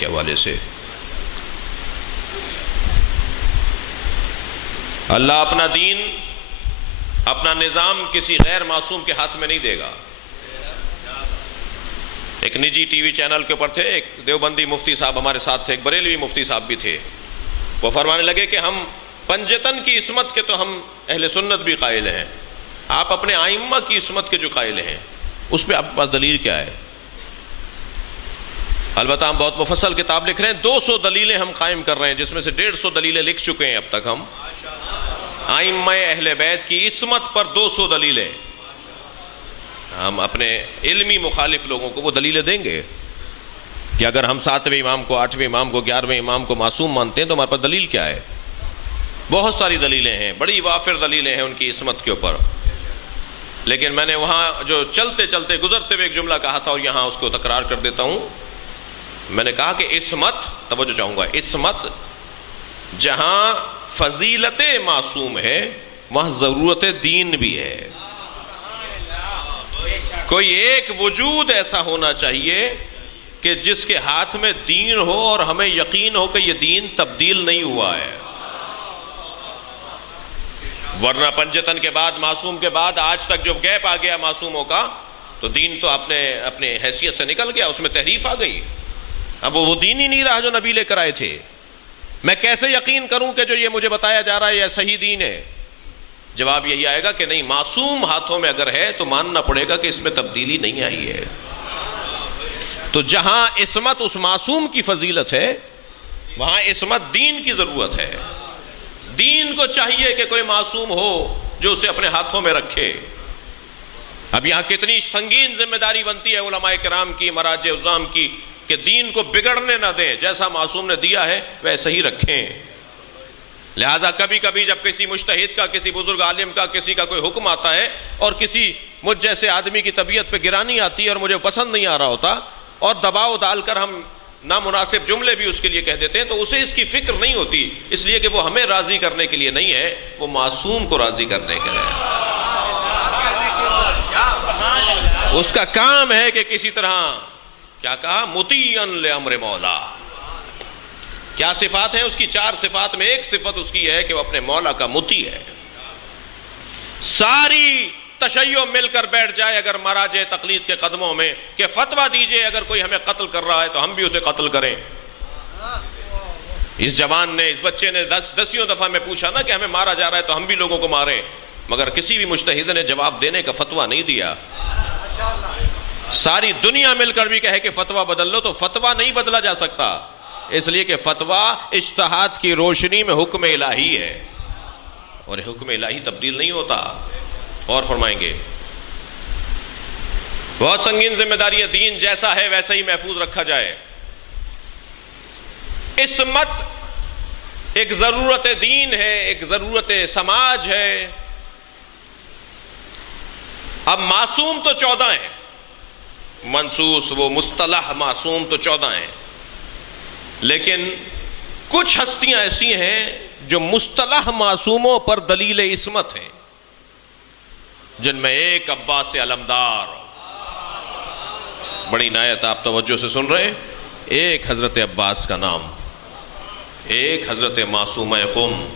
کے حوالے سے۔ اللہ اپنا دین، اپنا نظام کسی غیر معصوم کے ہاتھ میں نہیں دے گا۔ ایک نجی ٹی وی چینل کے اوپر تھے، ایک دیوبندی مفتی صاحب ہمارے ساتھ تھے، ایک بریلوی مفتی صاحب بھی تھے۔ وہ فرمانے لگے کہ ہم پنجتن کی عصمت کے تو ہم اہل سنت بھی قائل ہیں، آپ اپنے ائمہ کی عصمت کے جو قائل ہیں اس پہ آپ کے پاس دلیل کیا ہے؟ البتہ ہم بہت مفصل کتاب لکھ رہے ہیں، 200 دلیلیں ہم قائم کر رہے ہیں، جس میں سے 150 دلیلیں لکھ چکے ہیں اب تک ہم۔ ائمہ اہل بیت کی عصمت پر 200 دلیلیں، ہم اپنے علمی مخالف لوگوں کو وہ دلیلیں دیں گے کہ اگر ہم 7ویں امام کو، 8ویں امام کو، 11ویں امام کو معصوم مانتے ہیں تو ہمارے پاس دلیل کیا ہے؟ بہت ساری دلیلیں ہیں، بڑی وافر دلیلیں ہیں ان کی عصمت کے اوپر۔ لیکن میں نے وہاں جو چلتے چلتے گزرتے ہوئے ایک جملہ کہا تھا، اور یہاں اس کو تکرار کر دیتا ہوں۔ میں نے کہا کہ عصمت، توجہ چاہوں گا، عصمت جہاں فضیلت معصوم ہے وہاں ضرورت دین بھی ہے۔ کوئی ایک وجود ایسا ہونا چاہیے کہ جس کے ہاتھ میں دین ہو اور ہمیں یقین ہو کہ یہ دین تبدیل نہیں ہوا ہے، ورنہ پنجتن کے بعد، معصوم کے بعد آج تک جو گیپ آ گیا معصوموں کا، تو دین تو اپنے حیثیت سے نکل گیا، اس میں تحریف آ گئی۔ اب وہ دین ہی نہیں رہا جو نبی لے کر آئے تھے۔ میں کیسے یقین کروں کہ جو یہ مجھے بتایا جا رہا ہے یہ صحیح دین ہے؟ جواب یہی آئے گا کہ نہیں، معصوم ہاتھوں میں اگر ہے تو ماننا پڑے گا کہ اس میں تبدیلی نہیں آئی ہے۔ تو جہاں عصمت اس معصوم کی فضیلت ہے وہاں عصمت دین کی ضرورت ہے۔ دین کو چاہیے کہ کوئی معصوم ہو جو اسے اپنے ہاتھوں میں رکھے۔ اب یہاں کتنی سنگین ذمہ داری بنتی ہے علماء کرام کی، مراجع عظام کی، کہ دین کو بگڑنے نہ دیں، جیسا معصوم نے دیا ہے ویسے ہی رکھیں۔ لہٰذا کبھی کبھی جب کسی مجتہد کا، کسی بزرگ عالم کا، کسی کا کوئی حکم آتا ہے اور کسی مجھ جیسے آدمی کی طبیعت پہ گرانی آتی ہے اور مجھے پسند نہیں آ رہا ہوتا، اور دباؤ ڈال کر ہم نامناسب جملے بھی اس کے لیے کہہ دیتے ہیں، تو اسے اس کی فکر نہیں ہوتی، اس لیے کہ وہ ہمیں راضی کرنے کے لیے نہیں ہے، وہ معصوم کو راضی کرنے کے لیے ہے۔ اس کا کام ہے کہ کسی طرح، کیا کہا، مطیعاً لامر مولا۔ کیا صفات ہیں اس کی؟ 4 صفات میں ایک صفت اس کی ہے کہ وہ اپنے مولا کا مطیع ہے۔ ساری تشیع مل کر بیٹھ جائے اگر مراجع تقلید کے قدموں میں کہ فتویٰ دیجئے اگر کوئی ہمیں قتل کر رہا ہے تو ہم بھی اسے قتل کریں۔ اس جوان نے، اس بچے نے 10 دفعہ میں پوچھا نا کہ ہمیں مارا جا رہا ہے تو ہم بھی لوگوں کو ماریں، مگر کسی بھی مجتہد نے جواب دینے کا فتویٰ نہیں دیا۔ ساری دنیا مل کر بھی کہے کہ فتویٰ بدل لو تو فتویٰ نہیں بدلا جا سکتا، اس لیے کہ فتویٰ اجتہاد کی روشنی میں حکم الہی ہے، اور حکم الہی تبدیل نہیں ہوتا۔ اور فرمائیں گے بہت سنگین ذمہ داری ہے، دین جیسا ہے ویسا ہی محفوظ رکھا جائے۔ عصمت ایک ضرورت دین ہے، ایک ضرورت سماج ہے۔ اب معصوم تو 14 ہیں، منصوص وہ مصطلح معصوم تو 14 ہیں، لیکن کچھ ہستیاں ایسی ہیں جو مصطلح معصوموں پر دلیل عصمت ہیں، جن میں ایک عباس علمدار، بڑی نایت آپ توجہ سے سن رہے ہیں، ایک حضرت عباس کا نام، ایک حضرت معصومہ قم،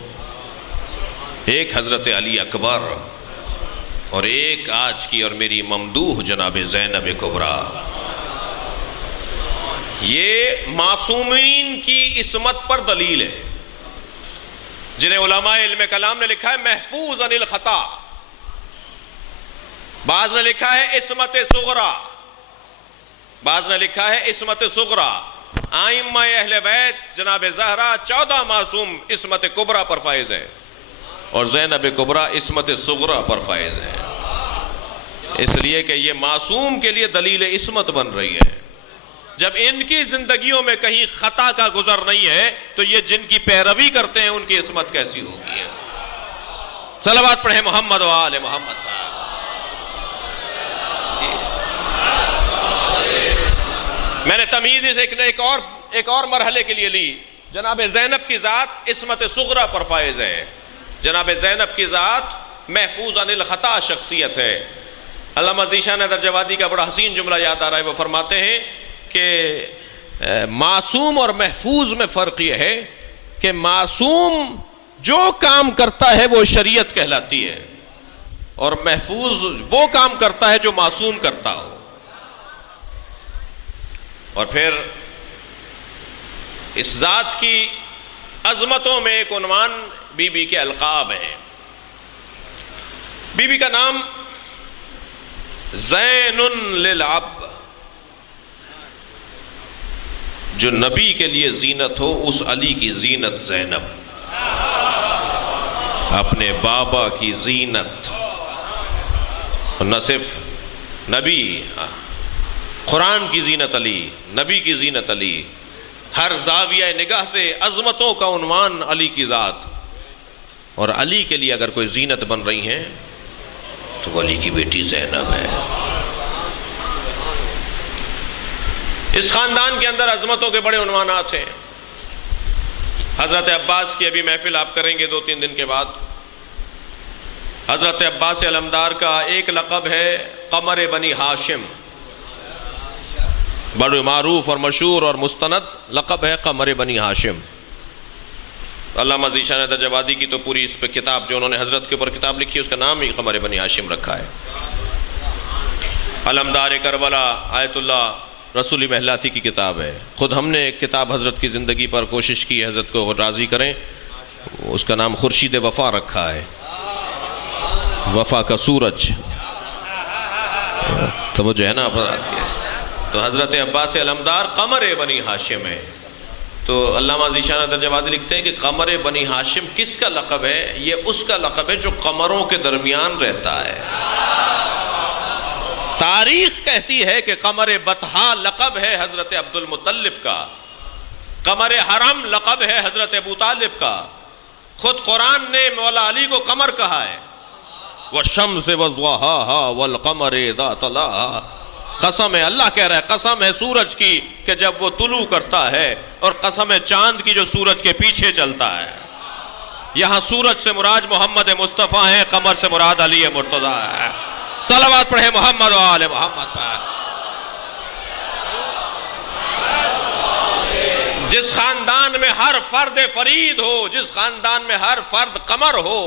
ایک حضرت علی اکبر، اور ایک آج کی اور میری ممدوح جناب زینب کبریٰ۔ یہ معصومین کی عصمت پر دلیل ہے، جنہیں علماء علم کلام نے لکھا ہے محفوظ عن الخطا، بعض نے لکھا ہے عصمت صغریٰ، بعض نے لکھا ہے عصمت صغریٰ۔ ائمہ اہل بیت جناب زہرا 14 معصوم عصمت کبریٰ پر فائز ہیں، اور زینب کبریٰ عصمت صغریٰ پر فائز ہیں، اس لیے کہ یہ معصوم کے لیے دلیل عصمت بن رہی ہے۔ جب ان کی زندگیوں میں کہیں خطا کا گزر نہیں ہے تو یہ جن کی پیروی کرتے ہیں ان کی عصمت کیسی ہوگی ہے؟ صلوات پڑھیں محمد و آل محمد۔ میں نے تمہید سے ایک اور مرحلے کے لیے لی۔ جناب زینب کی ذات عصمت صغریٰ پر فائز ہے، جناب زینب کی ذات محفوظ عن الخطا شخصیت ہے۔ علامہ ذیشان حیدر جوادی کا بڑا حسین جملہ یاد آ رہا ہے، وہ فرماتے ہیں کہ معصوم اور محفوظ میں فرق یہ ہے کہ معصوم جو کام کرتا ہے وہ شریعت کہلاتی ہے، اور محفوظ وہ کام کرتا ہے جو معصوم کرتا ہو۔ اور پھر اس ذات کی عظمتوں میں ایک عنوان بی بی کے القاب ہیں۔ بی بی کا نام زین للعب، جو نبی کے لیے زینت ہو اس علی کی زینت زینب، اپنے بابا کی زینت، نہ صرف نبی، قرآن کی زینت علی، نبی کی زینت علی، ہر زاویہ نگاہ سے عظمتوں کا عنوان علی کی ذات، اور علی کے لیے اگر کوئی زینت بن رہی ہیں تو وہ علی کی بیٹی زینب ہے۔ اس خاندان کے اندر عظمتوں کے بڑے عنوانات ہیں۔ حضرت عباس کی ابھی محفل آپ کریں گے 2-3 دن کے بعد۔ حضرت عباس علمدار کا ایک لقب ہے قمر بنی ہاشم، بڑے معروف اور مشہور اور مستند لقب ہے قمر بنی ہاشم۔ علامہ ذیشان تجوادی کی تو پوری اس پہ کتاب، جو انہوں نے حضرت کے اوپر کتاب لکھی، اس کا نام ہی قمر بنی ہاشم رکھا ہے۔ علمدار کربلا آیت اللہ رسولی محلاتی کی کتاب ہے۔ خود ہم نے ایک کتاب حضرت کی زندگی پر کوشش کی حضرت کو راضی کریں، اس کا نام خورشید وفا رکھا ہے، وفا کا سورج، توجہ ہے نا حضرات کے۔ تو حضرت عباس علمدار قمر بنی ہاشم ہے۔ تو علامہ ذیشان تجوادی لکھتے ہیں کہ قمر بنی ہاشم کس کا لقب ہے؟ یہ اس کا لقب ہے جو قمروں کے درمیان رہتا ہے۔ تاریخ کہتی ہے کہ قمر بطحا لقب ہے حضرت عبد المطلب کا، قمر حرم لقب ہے حضرت ابو طالب کا، خود قرآن نے مولا علی کو قمر کہا ہے، وَالشَّمْسِ وَضُحَاهَا وَالْقَمَرِ إِذَا تَلَاهَا۔ قسم ہے، اللہ کہہ رہا ہے قسم ہے سورج کی کہ جب وہ طلوع کرتا ہے، اور قسم ہے چاند کی جو سورج کے پیچھے چلتا ہے۔ یہاں سورج سے مراد محمد مصطفیٰ ہیں، قمر سے مراد علی مرتضیٰ ہے۔ صلوات پڑھے محمد و آل محمد پر۔ جس خاندان میں ہر فرد فرید ہو، جس خاندان میں ہر فرد قمر ہو،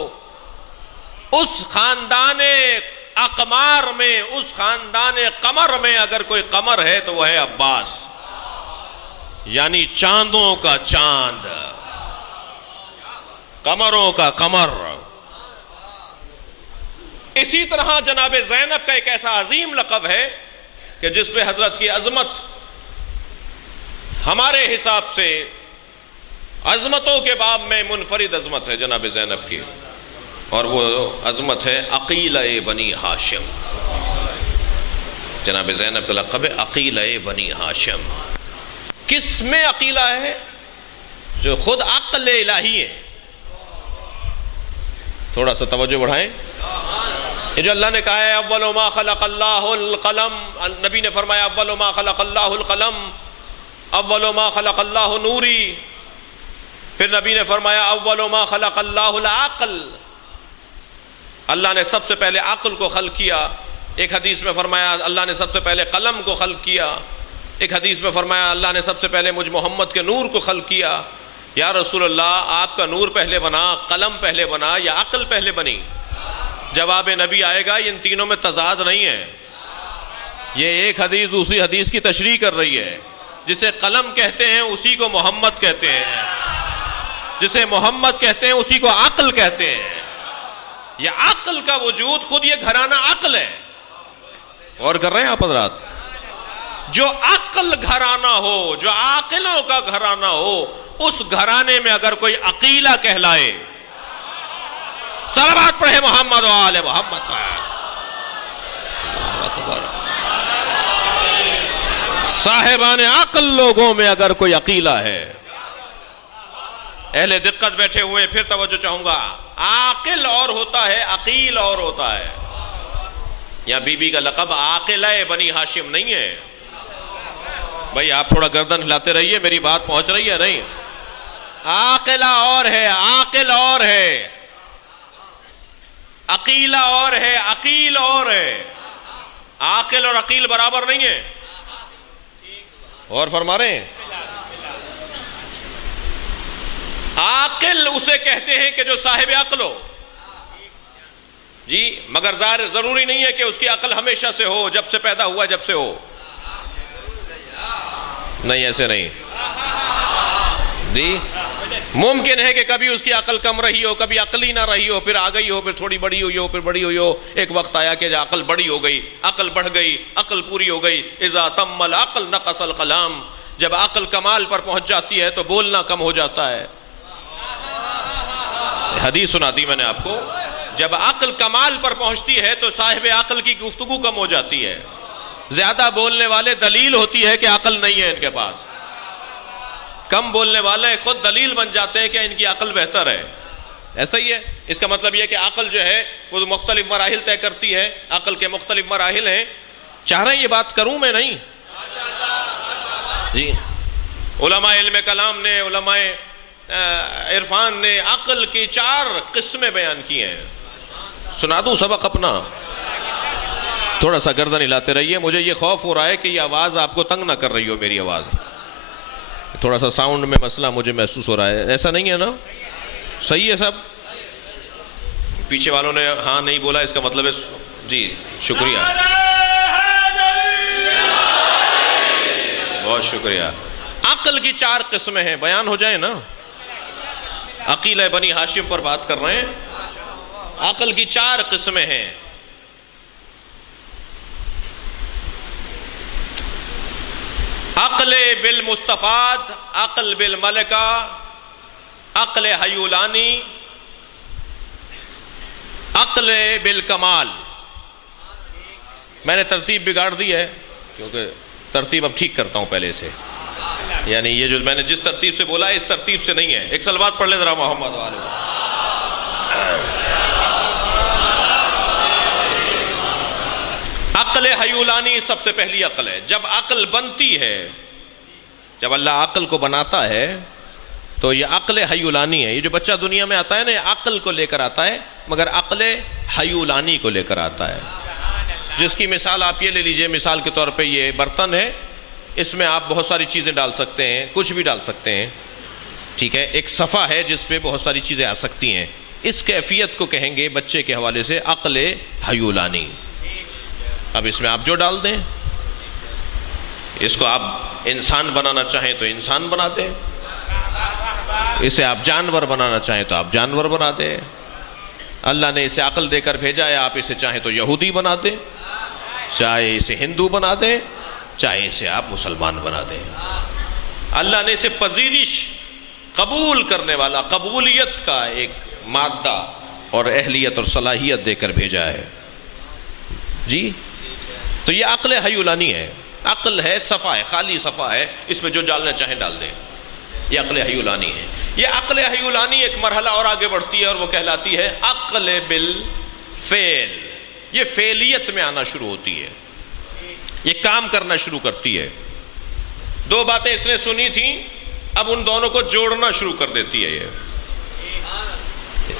اس خاندان اقمار میں، اس خاندان قمر میں اگر کوئی قمر ہے تو وہ ہے عباس، یعنی چاندوں کا چاند، قمروں کا قمر۔ اسی طرح جناب زینب کا ایک ایسا عظیم لقب ہے کہ جس پہ حضرت کی عظمت ہمارے حساب سے عظمتوں کے باب میں منفرد عظمت ہے جناب زینب کی، اور وہ عظمت ہے عقیلہ بنی ہاشم۔ جناب زینب کا لقب ہے عقیلہ بنی ہاشم۔ کس میں عقیلہ ہے؟ جو خود عقل الہی ہے۔ تھوڑا سا توجہ بڑھائیں۔ یہ جو اللہ نے کہا ہے اول ما خلق اللہ القلم، نبی نے فرمایا اول ما خلق اللہ القلم، اول ما خلق اللہ نوری، پھر نبی نے فرمایا اول ما خلق اللہ العقل، اللہ نے سب سے پہلے عقل کو خلق کیا۔ ایک حدیث میں فرمایا اللہ نے سب سے پہلے قلم کو خلق کیا، ایک حدیث میں فرمایا اللہ نے سب سے پہلے مجھ محمد کے نور کو خلق کیا۔ یا رسول اللہ، آپ کا نور پہلے بنا، قلم پہلے بنا، یا عقل پہلے بنی؟ جواب نبی آئے گا ان تینوں میں تضاد نہیں ہے۔ یہ ایک حدیث دوسری حدیث کی تشریح کر رہی ہے۔ جسے قلم کہتے ہیں اسی کو محمد کہتے ہیں، جسے محمد کہتے ہیں اسی کو عقل کہتے ہیں۔ یہ عقل کا وجود، خود یہ گھرانہ عقل ہے۔ غور کر رہے ہیں آپ حضرات؟ جو عقل گھرانہ ہو، جو عاقلوں کا گھرانہ ہو، اس گھرانے میں اگر کوئی عقیلہ کہلائے، صلوات پڑھے محمد و آل محمد پر۔ اللہ اکبر۔ صاحبان عقل لوگوں میں اگر کوئی عقیلہ ہے، اہل دقت بیٹھے ہوئے، پھر توجہ چاہوں گا، عاقل اور ہوتا ہے، عقیل اور ہوتا ہے۔ یا بی بی کا لقب عاقلہ بنی ہاشم نہیں ہے۔ بھائی آپ تھوڑا گردن ہلاتے رہیے، میری بات پہنچ رہی ہے نہیں؟ عاقلہ اور ہے، عاقل اور ہے، عقیلہ اور ہے، عقیل اور ہے۔ عاقل اور عقیل برابر نہیں ہے، اور فرما رہے ہیں۔ عاقل اسے کہتے ہیں کہ جو صاحب عقل ہو جی، مگر ضروری نہیں ہے کہ اس کی عقل ہمیشہ سے ہو، جب سے پیدا ہوا جب سے ہو، نہیں ایسے نہیں جی۔ ممکن ہے کہ کبھی اس کی عقل کم رہی ہو، کبھی عقل ہی نہ رہی ہو، پھر آ گئی ہو، پھر تھوڑی بڑی ہوئی ہو، پھر بڑی ہوئی ہو، ایک وقت آیا کہ عقل بڑی ہو گئی، عقل بڑھ گئی، عقل پوری ہو گئی۔ اذا تم العقل نقص القلام، جب عقل کمال پر پہنچ جاتی ہے تو بولنا کم ہو جاتا ہے۔ حدیث سنا دی میں نے آپ کو، جب عقل کمال پر پہنچتی ہے تو صاحب عقل کی گفتگو کم ہو جاتی ہے۔ زیادہ بولنے والے دلیل ہوتی ہے کہ عقل نہیں ہے ان کے پاس، کم بولنے والے خود دلیل بن جاتے ہیں کہ ان کی عقل بہتر ہے۔ ایسا ہی ہے، اس کا مطلب یہ کہ عقل جو ہے وہ مختلف مراحل طے کرتی ہے، عقل کے مختلف مراحل ہیں۔ چاہ رہے ہیں یہ بات کروں میں نہیں جی۔ علماء علم کلام نے، علماء عرفان نے عقل کی 4 قسمیں بیان کی ہیں۔ سنا دوں سبق اپنا؟ تھوڑا سا گردن ہلاتے رہیے، مجھے یہ خوف ہو رہا ہے کہ یہ آواز آپ کو تنگ نہ کر رہی ہو، میری آواز تھوڑا سا ساؤنڈ میں مسئلہ مجھے محسوس ہو رہا ہے، ایسا نہیں ہے نا؟ صحیح ہے سب؟ پیچھے والوں نے ہاں نہیں بولا، اس کا مطلب ہے جی، شکریہ، بہت شکریہ۔ عقل کی 4 قسمیں ہیں، بیان ہو جائیں نا؟ عقیلہ بنی ہاشم پر بات کر رہے ہیں۔ عقل کی 4 قسمیں ہیں۔ عقل بالمستفاد، عقل بالملکہ، عقل حیولانی، عقل بالکمال۔ میں نے ترتیب بگاڑ دی ہے کیونکہ ترتیب اب ٹھیک کرتا ہوں پہلے سے، یعنی یہ جو میں نے جس ترتیب سے بولا ہے اس ترتیب سے نہیں ہے۔ ایک صلوات پڑھ لیں ذرا محمد والے۔ عقل حیولانی سب سے پہلی عقل ہے۔ جب عقل بنتی ہے، جب اللہ عقل کو بناتا ہے تو یہ عقل حیولانی ہے۔ یہ جو بچہ دنیا میں آتا ہے نا، عقل کو لے کر آتا ہے، مگر عقل حیولانی کو لے کر آتا ہے۔ جس کی مثال آپ یہ لے لیجئے، مثال کے طور پہ یہ برتن ہے، اس میں آپ بہت ساری چیزیں ڈال سکتے ہیں، کچھ بھی ڈال سکتے ہیں، ٹھیک ہے؟ ایک صفحہ ہے جس پہ بہت ساری چیزیں آ سکتی ہیں۔ اس کیفیت کو کہیں گے بچے کے حوالے سے عقل حیولانی۔ اب اس میں آپ جو ڈال دیں، اس کو آپ انسان بنانا چاہیں تو انسان بنا دیں، اسے آپ جانور بنانا چاہیں تو آپ جانور بنا دیں۔ اللہ نے اسے عقل دے کر بھیجا ہے، آپ اسے چاہیں تو یہودی بنا دیں، چاہے اسے ہندو بنا دیں، چاہے اسے آپ مسلمان بنا دیں۔ اللہ نے اسے پذیرش، قبول کرنے والا، قبولیت کا ایک مادہ اور اہلیت اور صلاحیت دے کر بھیجا ہے جی۔ تو یہ عقل حیولانی ہے۔ عقل ہے، صفحہ ہے، خالی صفحہ ہے، اس میں جو ڈالنا چاہیں ڈال دیں، یہ عقل حیولانی ہے۔ یہ عقل حیولانی ایک مرحلہ اور آگے بڑھتی ہے اور وہ کہلاتی ہے عقل بالفعل۔ یہ فعلیت میں آنا شروع ہوتی ہے، یہ کام کرنا شروع کرتی ہے۔ 2 باتیں اس نے سنی تھیں، اب ان دونوں کو جوڑنا شروع کر دیتی ہے۔ یہ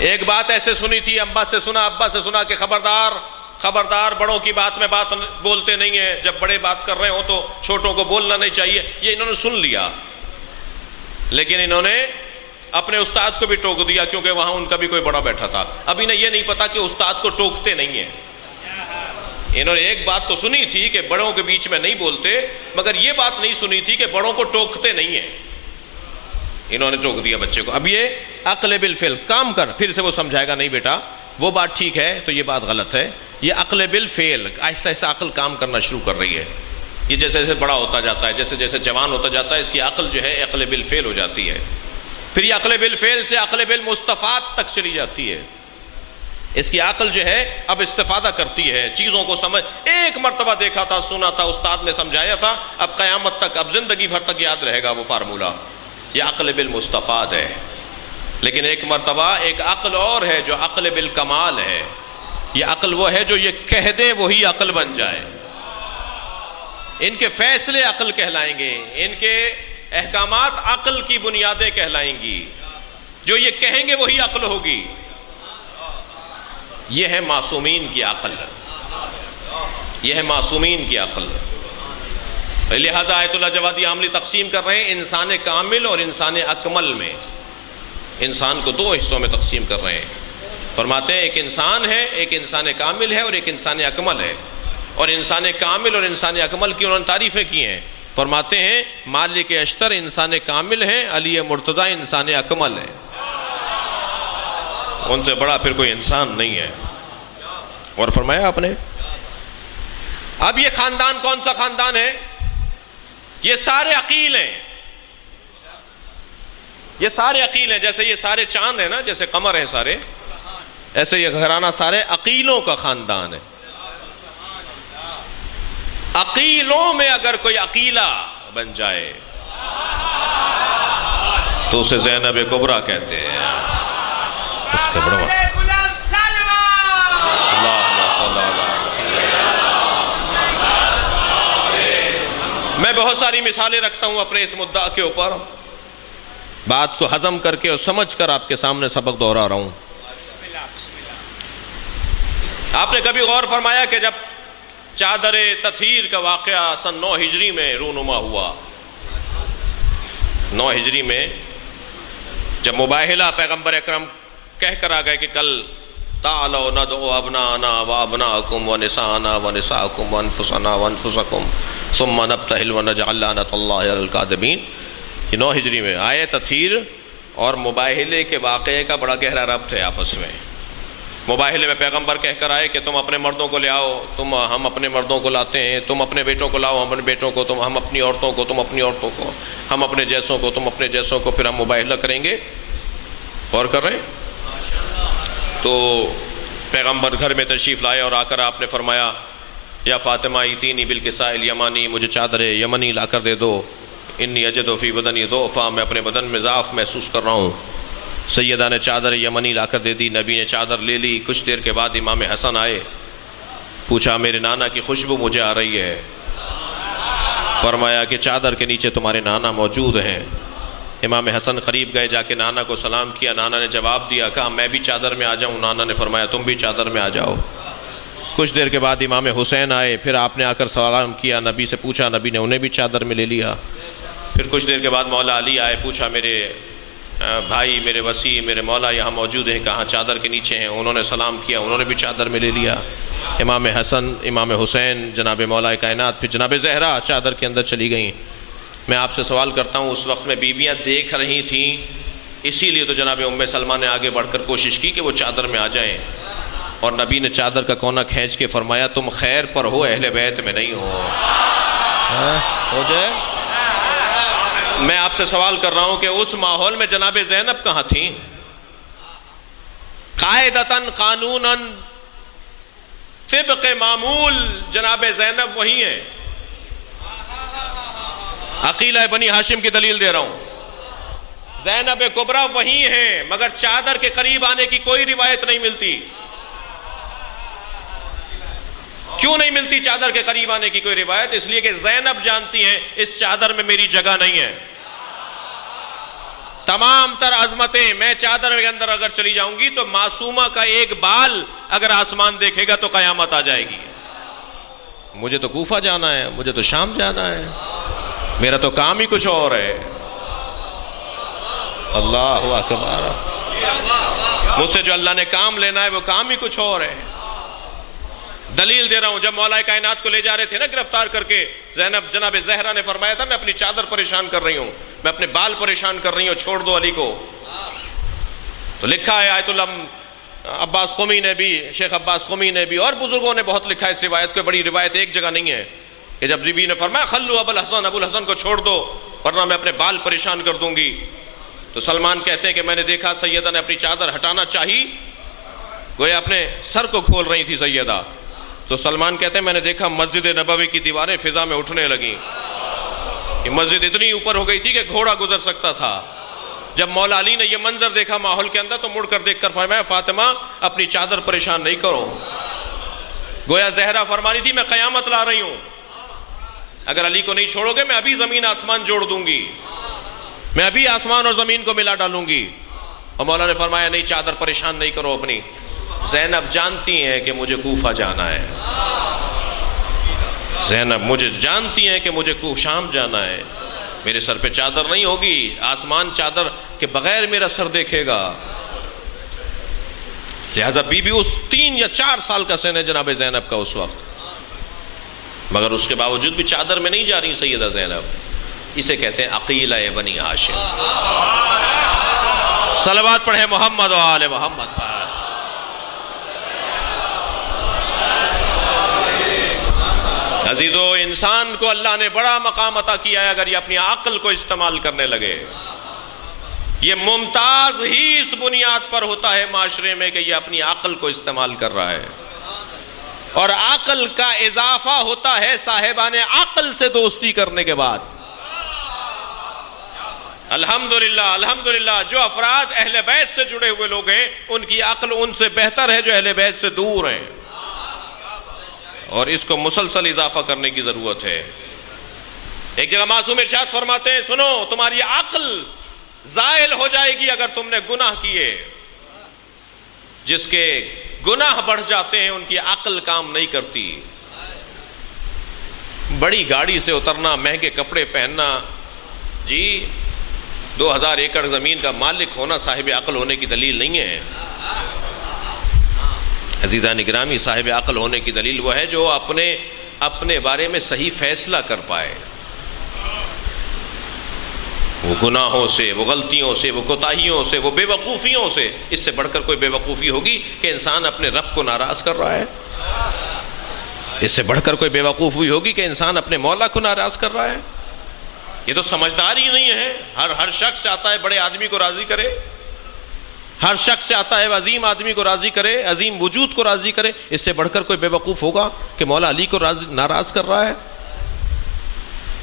ایک بات ایسے سنی تھی، ابا سے سنا کہ خبردار بڑوں کی بات میں بات بولتے نہیں ہیں، جب بڑے بات کر رہے ہوں تو چھوٹوں کو بولنا نہیں چاہیے۔ یہ انہوں نے سن لیا، لیکن انہوں نے اپنے استاد کو بھی ٹوک دیا کیونکہ وہاں ان کا بھی کوئی بڑا بیٹھا تھا۔ اب انہیں یہ نہیں پتا کہ استاد کو ٹوکتے نہیں ہیں۔ انہوں نے ایک بات تو سنی تھی کہ بڑوں کے بیچ میں نہیں بولتے، مگر یہ بات نہیں سنی تھی کہ بڑوں کو ٹوکتے نہیں ہیں۔ انہوں نے ٹوک دیا بچے کو۔ اب یہ عقل بالفعل، کام کر، پھر سے وہ سمجھائے گا نہیں بیٹا وہ بات ٹھیک ہے تو یہ بات غلط ہے۔ یہ عقل بالفعل، آہستہ آہستہ عقل کام کرنا شروع کر رہی ہے۔ یہ جیسے جیسے بڑا ہوتا جاتا ہے، جیسے جیسے جوان ہوتا جاتا ہے، اس کی عقل جو ہے عقل بالفعل ہو جاتی ہے۔ پھر یہ عقل بالفعل سے عقل بالمستفاد تک چلی جاتی ہے۔ اس کی عقل جو ہے اب استفادہ کرتی ہے، چیزوں کو سمجھ، ایک مرتبہ دیکھا تھا، سنا تھا، استاد نے سمجھایا تھا، اب قیامت تک، اب زندگی بھر تک یاد رہے گا وہ فارمولہ۔ یہ عقل بالمستفاد ہے۔ لیکن ایک مرتبہ ایک عقل اور ہے جو عقل بالکمال ہے۔ یہ عقل وہ ہے جو یہ کہہ دے وہی عقل بن جائے۔ ان کے فیصلے عقل کہلائیں گے، ان کے احکامات عقل کی بنیادیں کہلائیں گی، جو یہ کہیں گے وہی عقل ہوگی۔ یہ ہے معصومین کی عقل، یہ ہے معصومین کی عقل۔ لہذا آیت اللہ جوادی عاملی تقسیم کر رہے ہیں انسان کامل اور انسان اکمل میں۔ انسان کو دو حصوں میں تقسیم کر رہے ہیں. فرماتے ہیں ایک انسان ہے، ایک انسان کامل ہے اور ایک انسان اکمل ہے. اور انسان کامل اور انسان اکمل کی انہوں نے تعریفیں کی ہیں. فرماتے ہیں مالک اشتر انسان کامل ہیں، علی مرتضیٰ انسان اکمل ہے. ان سے بڑا پھر کوئی انسان نہیں ہے. اور فرمایا آپ نے اب یہ خاندان کون سا خاندان ہے؟ یہ سارے عقیل ہیں. یہ سارے عقیل ہیں. جیسے یہ سارے چاند ہیں نا، جیسے قمر ہیں سارے، ایسے یہ گھرانہ سارے عقیلوں کا خاندان ہے. عقیلوں میں اگر کوئی عقیلہ بن جائے تو اسے زینب کبریٰ کہتے ہیں. اس کے بڑا میں بہت ساری مثالیں رکھتا ہوں اپنے اس مدعا کے اوپر. بات کو ہضم کر کے اور سمجھ کر آپ کے سامنے سبق دہرا رہا ہوں. آپ نے کبھی غور فرمایا کہ جب چادر تطہیر کا واقعہ سن 9 ہجری میں رونما ہوا، 9 ہجری میں جب مباہلہ پیغمبر اکرم کہہ کر آ گئے کہ کل تعالوا ندعو ابناءنا وابناءکم ونساءنا ونساءکم وانفسنا وانفسکم ثم نبتہل ونجعل لعنۃ اللہ علی الکاذبین. یہ 9 ہجری میں آئے. تطہیر اور مباہلے کے واقعے کا بڑا گہرا ربط ہے آپس میں. مباہلے میں پیغمبر کہہ کر آئے کہ تم اپنے مردوں کو لے آؤ، ہم اپنے مردوں کو لاتے ہیں. تم اپنے بیٹوں کو لاؤ، ہم اپنے بیٹوں کو. ہم اپنی عورتوں کو، تم اپنی عورتوں کو. ہم اپنے جیسوں کو، تم اپنے جیسوں کو. پھر ہم مباہلہ کریں گے. غور کر رہے ہیں؟ تو پیغمبر گھر میں تشریف لائے اور آ کر آپ نے فرمایا یا فاطمہ ایتینی بالکساء الیمانی، مجھے چادر یمنی لا کر دے دو. انی اجد فی بدنی ضعفا، میں اپنے بدن میں ضعف محسوس کر رہا ہوں. سیدہ نے چادر یمنی لا کر دے دی. نبی نے چادر لے لی. کچھ دیر کے بعد امام حسن آئے. پوچھا میرے نانا کی خوشبو مجھے آ رہی ہے. فرمایا کہ چادر کے نیچے تمہارے نانا موجود ہیں. امام حسن قریب گئے، جا کے نانا کو سلام کیا. نانا نے جواب دیا، کہا میں بھی چادر میں آ جاؤں؟ نانا نے فرمایا تم بھی چادر میں آ جاؤ. کچھ دیر کے بعد امام حسین آئے. پھر آپ نے آ کر سلام کیا. نبی سے پوچھا. نبی نے انہیں بھی چادر میں لے لیا. پھر کچھ دیر کے بعد مولا علی آئے. پوچھا میرے بھائی، میرے وسیع، میرے مولا یہاں موجود ہیں؟ کہاں؟ چادر کے نیچے ہیں. انہوں نے سلام کیا. انہوں نے بھی چادر میں لے لیا. امام حسن، امام حسین، جناب مولا کائنات، پھر جناب زہرا چادر کے اندر چلی گئیں. میں آپ سے سوال کرتا ہوں، اس وقت میں بیویاں دیکھ رہی تھیں، اسی لیے تو جناب ام سلمہ نے آگے بڑھ کر کوشش کی کہ وہ چادر میں آ جائیں. اور نبی نے چادر کا کونا کھینچ کے فرمایا تم خیر پر ہو، اہل بیت میں نہیں ہو. ہو جائے. میں آپ سے سوال کر رہا ہوں کہ اس ماحول میں جناب زینب کہاں تھیں؟ قاعدتاً قانوناً طبق معمول جناب زینب وہی ہیں. عقیلہ بنی ہاشم کی دلیل دے رہا ہوں. زینب کبریٰ وہی ہیں، مگر چادر کے قریب آنے کی کوئی روایت نہیں ملتی. کیوں نہیں ملتی چادر کے قریب آنے کی کوئی روایت؟ اس لیے کہ زینب جانتی ہیں اس چادر میں میری جگہ نہیں ہے. تمام تر عظمتیں میں چادر کے اندر اگر چلی جاؤں گی تو معصومہ کا ایک بال اگر آسمان دیکھے گا تو قیامت آ جائے گی. مجھے تو کوفہ جانا ہے، مجھے تو شام جانا ہے، میرا تو کام ہی کچھ اور ہے. اللہ اکبر. مجھ سے جو اللہ نے کام لینا ہے وہ کام ہی کچھ اور ہے. دلیل دے رہا ہوں. جب مولا کائنات کو لے جا رہے تھے نا گرفتار کر کے، جناب زہرا نے فرمایا تھا میں اپنی چادر پریشان کر رہی ہوں، میں اپنے بال پریشان کر رہی ہوں، چھوڑ دو علی کو. تو لکھا ہے آیت العلم عباس قمی نے بھی، شیخ عباس قمی نے بھی اور بزرگوں نے بہت لکھا ہے اس روایت کو. بڑی روایت ایک جگہ نہیں ہے کہ جب بیوی نے فرمایا خلو ابو الحسن کو چھوڑ دو ورنہ میں اپنے بال پریشان کر دوں گی. تو سلمان کہتے ہیں کہ میں نے دیکھا سیدہ نے اپنی چادر ہٹانا چاہی، گویا اپنے سر کو کھول رہی تھی سیدہ. تو سلمان کہتے ہیں میں نے دیکھا مسجد نبوی کی دیواریں فضا میں اٹھنے لگیں. یہ مسجد اتنی اوپر ہو گئی تھی کہ گھوڑا گزر سکتا تھا. جب مولا علی نے یہ منظر دیکھا ماحول کے اندر تو مڑ کر دیکھ کر فرمایا فاطمہ اپنی چادر پریشان نہیں کرو. گویا زہرا فرمانی تھی میں قیامت لا رہی ہوں، اگر علی کو نہیں چھوڑو گے میں ابھی زمین آسمان جوڑ دوں گی، میں ابھی آسمان اور زمین کو ملا ڈالوں گی. اور مولا نے فرمایا نہیں چادر پریشان نہیں کرو اپنی. زینب جانتی ہیں کہ مجھے کوفہ جانا ہے، زینب مجھے جانتی ہیں کہ مجھے شام جانا ہے، میرے سر پہ چادر نہیں ہوگی، آسمان چادر کے بغیر میرا سر دیکھے گا۔ لہذا بی بی اس 3 یا 4 سال کا سن ہے جناب زینب کا اس وقت، مگر اس کے باوجود بھی چادر میں نہیں جا رہی سیدہ زینب۔ اسے کہتے ہیں عقیلہ بنی ہاشم۔ صلوات پڑھیں محمد و آل محمد پر۔ عزیزو، انسان کو اللہ نے بڑا مقام عطا کیا ہے اگر یہ اپنی عقل کو استعمال کرنے لگے۔ یہ ممتاز ہی اس بنیاد پر ہوتا ہے معاشرے میں کہ یہ اپنی عقل کو استعمال کر رہا ہے، اور عقل کا اضافہ ہوتا ہے صاحبان عقل سے دوستی کرنے کے بعد۔ الحمدللہ الحمدللہ، جو افراد اہل بیت سے جڑے ہوئے لوگ ہیں ان کی عقل ان سے بہتر ہے جو اہل بیت سے دور ہیں، اور اس کو مسلسل اضافہ کرنے کی ضرورت ہے۔ ایک جگہ معصوم ارشاد فرماتے ہیں، سنو تمہاری عقل زائل ہو جائے گی اگر تم نے گناہ کیے۔ جس کے گناہ بڑھ جاتے ہیں ان کی عقل کام نہیں کرتی۔ بڑی گاڑی سے اترنا، مہنگے کپڑے پہننا، جی 2000 ایکڑ زمین کا مالک ہونا صاحب عقل ہونے کی دلیل نہیں ہے۔ عزیزان گرامی، صاحب عقل ہونے کی دلیل وہ ہے جو اپنے بارے میں صحیح فیصلہ کر پائے، وہ گناہوں سے، وہ غلطیوں سے، وہ کوتاہیوں سے، وہ بے وقوفیوں سے۔ اس سے بڑھ کر کوئی بے وقوفی ہوگی کہ انسان اپنے رب کو ناراض کر رہا ہے؟ اس سے بڑھ کر کوئی بے وقوفی ہوگی کہ انسان اپنے مولا کو ناراض کر رہا ہے؟ یہ تو سمجھداری ہی نہیں ہے۔ ہر شخص چاہتا ہے بڑے آدمی کو راضی کرے، ہر شخص چاہتا ہے عظیم آدمی کو راضی کرے، عظیم وجود کو راضی کرے۔ اس سے بڑھ کر کوئی بے وقوف ہوگا کہ مولا علی کو ناراض کر رہا ہے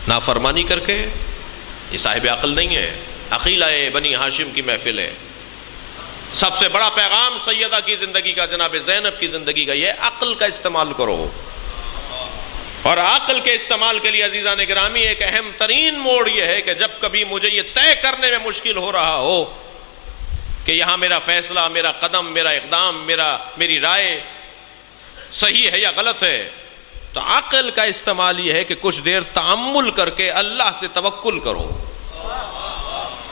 نافرمانی کر کے؟ یہ صاحب عقل نہیں ہے۔ عقیلہ بنی ہاشم کی محفل ہے۔ سب سے بڑا پیغام سیدہ کی زندگی کا، جناب زینب کی زندگی کا یہ عقل کا استعمال کرو۔ اور عقل کے استعمال کے لیے عزیزان گرامی ایک اہم ترین موڑ یہ ہے کہ جب کبھی مجھے یہ طے کرنے میں مشکل ہو رہا ہو کہ یہاں میرا فیصلہ، میرا قدم، میرا اقدام، میری رائے صحیح ہے یا غلط ہے، تو عقل کا استعمال یہ ہے کہ کچھ دیر تأمل کر کے اللہ سے توکل کرو،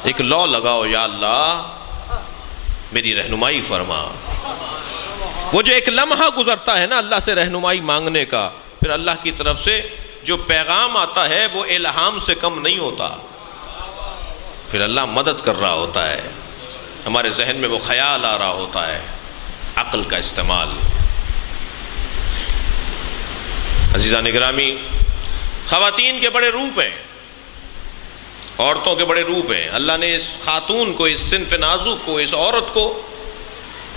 ایک لو لگاؤ، یا اللہ میری رہنمائی فرما۔ وہ جو ایک لمحہ گزرتا ہے نا اللہ سے رہنمائی مانگنے کا، پھر اللہ کی طرف سے جو پیغام آتا ہے وہ الہام سے کم نہیں ہوتا، پھر اللہ مدد کر رہا ہوتا ہے، ہمارے ذہن میں وہ خیال آ رہا ہوتا ہے۔ عقل کا استعمال۔ عزیزان گرامی، خواتین کے بڑے روپ ہیں، عورتوں کے بڑے روپ ہیں۔ اللہ نے اس خاتون کو، اس صنف نازک کو، اس عورت کو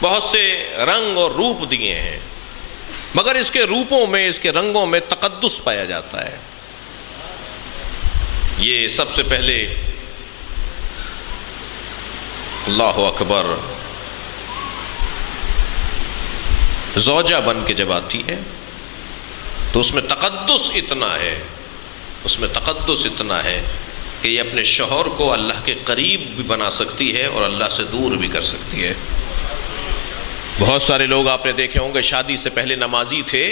بہت سے رنگ اور روپ دیے ہیں، مگر اس کے روپوں میں، اس کے رنگوں میں تقدس پایا جاتا ہے۔ یہ سب سے پہلے اللہ اکبر زوجہ بن کے جب آتی ہے تو اس میں تقدس اتنا ہے، اس میں تقدس اتنا ہے کہ یہ اپنے شوہر کو اللہ کے قریب بھی بنا سکتی ہے اور اللہ سے دور بھی کر سکتی ہے۔ بہت سارے لوگ آپ نے دیکھے ہوں گے شادی سے پہلے نمازی تھے،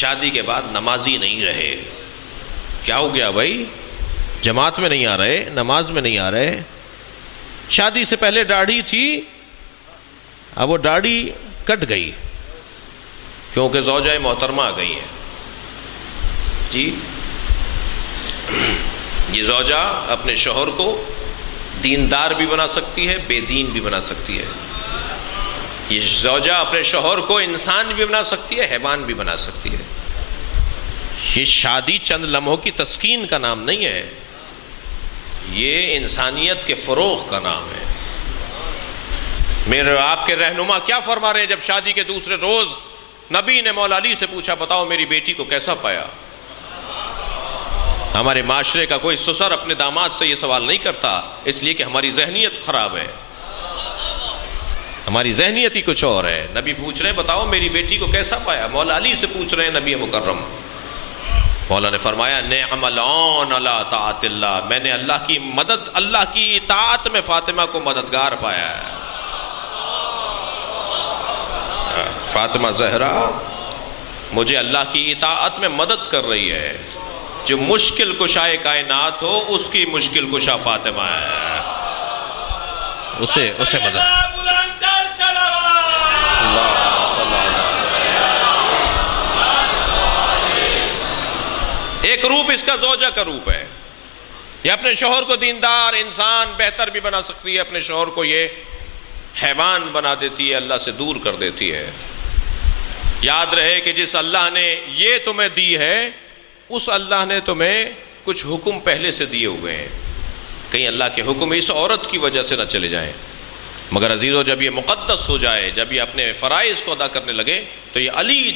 شادی کے بعد نمازی نہیں رہے۔ کیا ہو گیا بھائی؟ جماعت میں نہیں آ رہے، نماز میں نہیں آ رہے۔ شادی سے پہلے داڑھی تھی، اب وہ داڑھی کٹ گئی کیونکہ زوجہ محترمہ آ گئی ہے۔ جی، یہ زوجہ اپنے شوہر کو دیندار بھی بنا سکتی ہے، بے دین بھی بنا سکتی ہے۔ یہ زوجہ اپنے شوہر کو انسان بھی بنا سکتی ہے، حیوان بھی بنا سکتی ہے۔ یہ شادی چند لمحوں کی تسکین کا نام نہیں ہے، یہ انسانیت کے فروغ کا نام ہے۔ میرے آپ کے رہنما کیا فرما رہے ہیں؟ جب شادی کے دوسرے روز نبی نے مولا علی سے پوچھا، بتاؤ میری بیٹی کو کیسا پایا؟ ہمارے معاشرے کا کوئی سسر اپنے داماد سے یہ سوال نہیں کرتا، اس لیے کہ ہماری ذہنیت خراب ہے، ہماری ذہنیت ہی کچھ اور ہے۔ نبی پوچھ رہے ہیں بتاؤ میری بیٹی کو کیسا پایا؟ مولا علی سے پوچھ رہے ہیں نبی مکرم۔ مولا نے فرمایا نعم العون علی طاعت اللہ، میں نے اللہ کی مدد، اللہ کی اطاعت میں فاطمہ کو مددگار پایا ہے۔ فاطمہ زہرا مجھے اللہ کی اطاعت میں مدد کر رہی ہے۔ جو مشکل کشائے کائنات ہو اس کی مشکل کشا فاطمہ ہے، اسے مدد. ایک روپ اس کا زوجہ کا روپ ہے. یہ اپنے شوہر کو دیندار انسان بہتر بھی بنا سکتی ہے، اپنے شوہر کو یہ حیوان بنا دیتی ہے، اللہ سے دور کر دیتی ہے. یاد رہے کہ جس اللہ نے یہ تمہیں دی ہے اس اللہ نے تمہیں کچھ حکم پہلے سے دیے ہوئے ہیں، کہیں اللہ کے حکم اس عورت کی وجہ سے نہ چلے جائیں. مگر عزیزو جب یہ مقدس ہو جائے، جب یہ اپنے فرائض کو ادا کرنے لگے تو یہ علی